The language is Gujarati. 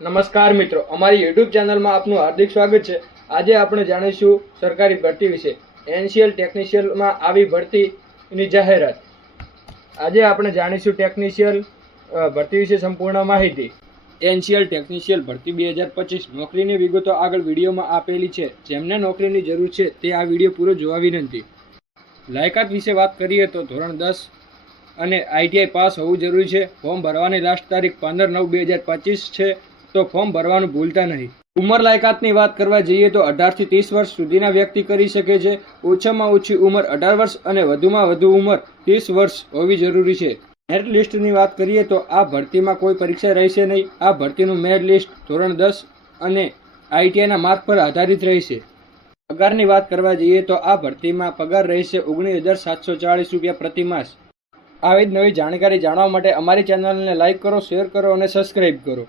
નમસ્કાર મિત્રો, અમારી યુટ્યુબ ચેનલમાં આપનું હાર્દિક સ્વાગત છે। આજે આપણે જાણીશું સરકારી ભરતી વિશે। એનસીએલ ટેકનિશિયલમાં આવી ભરતીની જાહેરાત। આજે આપણે જાણીશું ટેકનિશિયલ ભરતી વિશે સંપૂર્ણ માહિતી। એનસીએલ ટેકનિશિયલ ભરતી 2025 નોકરીની વિગતો આગળ વિડીયોમાં આપેલી છે। જેમને નોકરીની જરૂર છે તે આ વિડીયો પૂરો જોવા વિનંતી। લાયકાત વિશે વાત કરીએ તો ધોરણ 10 અને આઈટીઆઈ પાસ હોવું જરૂરી છે। ફોર્મ ભરવાની લાસ્ટ તારીખ 15/9/2025 છે, તો ફોર્મ ભરવાનું ભૂલતા નહીં। ઉંમર લાયકાતની વાત કરવા જઈએ તો 18 થી 30 વર્ષ સુધીના વ્યક્તિ કરી શકે છે। ઓછામાં ઓછી ઉંમર 18 વર્ષ અને વધુમાં વધુ ઉંમર 30 વર્ષ હોવી જરૂરી છે। મેરિટ લિસ્ટની વાત કરીએ તો આ ભરતીમાં કોઈ પરીક્ષા રહેશે નહીં। આ ભરતીનું મેરિટ લિસ્ટ ધોરણ 10 અને આઈટીઆઈના માર્ક પર આધારિત રહેશે। પગારની વાત કરવા જઈએ તો આ ભરતીમાં પગાર રહેશે 19,740 રૂપિયા પ્રતિ માસ। આવી જ નવી જાણકારી જાણવા માટે અમારી ચેનલને લાઇક કરો, શેર કરો અને સબસ્ક્રાઇબ કરો।